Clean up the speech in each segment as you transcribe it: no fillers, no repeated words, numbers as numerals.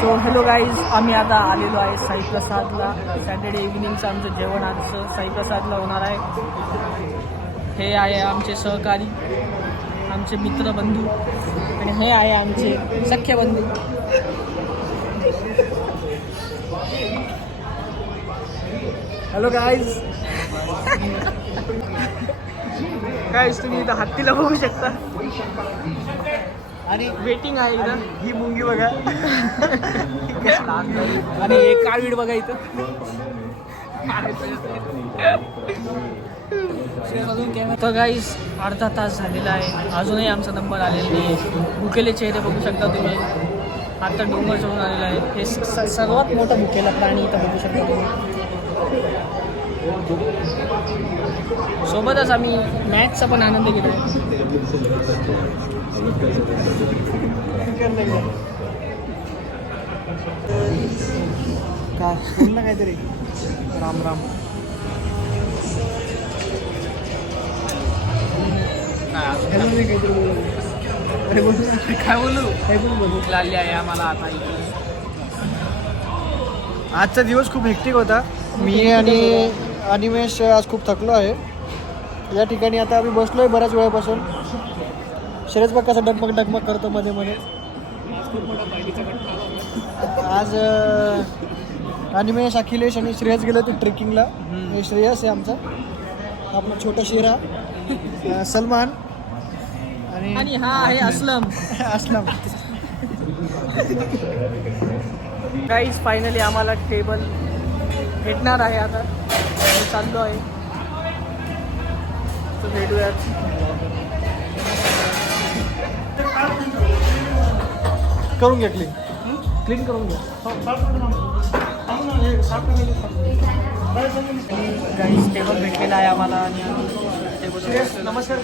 So hello guys, आम्ही आता आलेलो आहे साईप्रसादला. सॅटर्डे इव्हिनिंगचं आमचं जेवण आज साईप्रसादला होणार आहे. हे आहे आमचे सहकारी, आमचे मित्रबंधू, आणि हे आहे आमचे सख्य बंधू. Hello guys. गाईज तुम्ही इथं हत्तीला बघू शकता आणि वेटिंग आहे इथं. ही मुंगी बघा आणि हे काळवीड बघा इथं. तर गाईस अर्धा तास झालेला आहे, अजूनही आमचा नंबर आलेला नाही. भुकेले चेहरे बघू शकता तुम्ही. आता डोंगर चढून आलेला आहे. हे सर्वात मोठा भुकेला प्राणी इथं बघू शकता तुम्ही. सोबतच आम्ही मॅचचा पण आनंद घेतो. का बोल ना काहीतरी. राम राम. अरे बोलू काय बोलू काय बोलू लागली आहे आम्हाला आता. आजचा दिवस खूप हेक्टिक होता. मी आणि अनिमेश आज खूप थकलो आहे. या ठिकाणी आता आम्ही बसलो आहे बऱ्याच वेळापासून. शरद बघ कसा डगमग करतो मध्ये मध्ये. आज अनिमेश, अखिलेश आणि श्रेयस गेले होते ट्रेकिंगला. हे श्रेयस आहे आमचा, आपला छोटा शेरा सलमान, आणि हा आहे असलम. असलम. गाईज फायनली आम्हाला टेबल भेटणार आहे. आता आम्ही चाललो आहे, तर भेटूयात. करून घ्या क्लीन करून घ्या. गाईज टेबल भेटलेला आहे आम्हाला आणि टेबल. नमस्कार.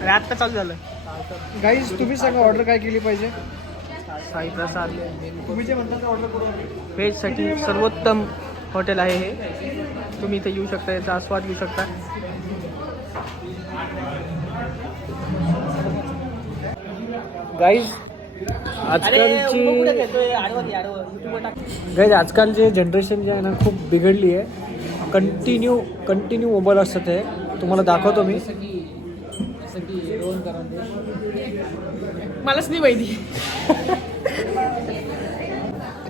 अरे आत्ता चालू झालं. गाईज तुम्ही सांगा ऑर्डर काय केली पाहिजे. साईप्रसाद तुम्ही जे म्हणता ते ऑर्डर करू. व्हेजसाठी सर्वोत्तम हॉटेल आहे हे. तुम्ही इथे येऊ शकता, याचा आस्वाद घेऊ शकता. गाईज आजकालचे जनरेशन जे आहे ना खूप बिघडली आहे. कंटिन्यू मोबाईल असतात. हे तुम्हाला दाखवतो मी. मलाच नाही माहिती.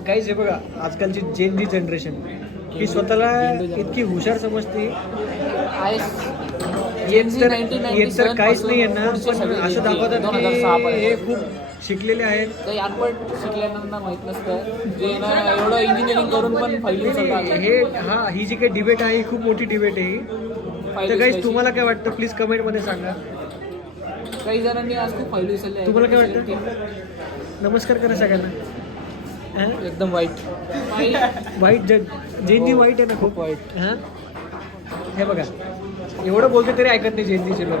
गाईज हे बघा, आजकालची जेन जी जनरेशन ही स्वतःला इतकी हुशार समजते. तर काहीच नाही आहे ना, पण असं दाखवतात की हे खूप शिकलेले आहेत. काही अनपढ शिकल्यानंतर माहित नसतं जे ना एवढं इंजिनिअरिंग करून पण फायली हे ही जी काही डिबेट आहे ही खूप मोठी डिबेट आहे. तर गाईज तुम्हाला काय वाटतं प्लीज कमेंटमध्ये सांगा. काही जणांनी आज खूप फायली उचलले. तुम्हाला काय वाटतं? नमस्कार करा सगळ्यांना. एकदम वाईट जेन जी वाईट आहे ना, खूप वाईट. हां हे बघा, एवढं बोलते तरी ऐकत नाही जेनजीचे लोक.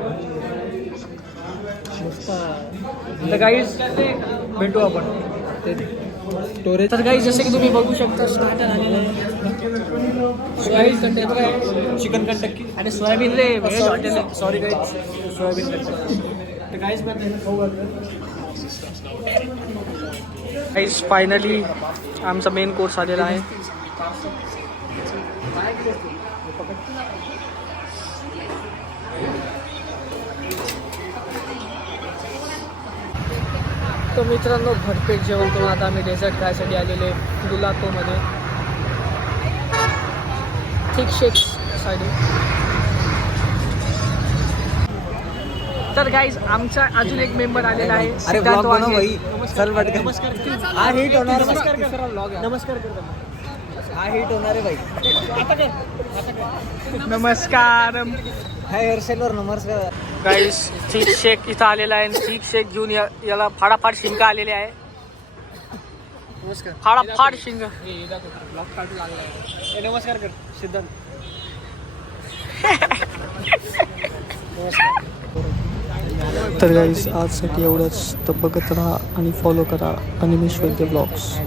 तर गाईज भेटू आपण. तर गाईज जसे की तुम्ही बघू शकता स्टार्टर आलेलं आहे. चिकन कंटक्की आणि सोयाबीन रे hotel. Sorry guys, soybean Kentucky. तर गाईज गाईज फायनली आमचा मेन कोर्स आलेला आहे. तर मित्रांनो, भरपेट जेवण करून आता आम्ही डेझर्ट खायसाठी आलेले गुलातोमध्ये. थिक शेक्स साठी. तर गाईज आमचा अजून एक मेंबर आलेला आहे. सिद्धार्थ वाघे. नमस्कार. हा हिट होणार. नमस्कार करतो. हा हिट होणार आहे भाई. नमस्कार. हाय हर्षलवर नमस्कार. गाईज थिक शेक इथं आलेला आहे. थिक शेक घेऊन याला फाडाफाड शिंग आलेले आहे. नमस्कार. फाडाफाड शिंग. नमस्कार कर सिद्धांत. तर गाईज आजसाठी एवढंच. तर बघत राहा आणि फॉलो करा अनिमेश वैद्य ब्लॉग्स.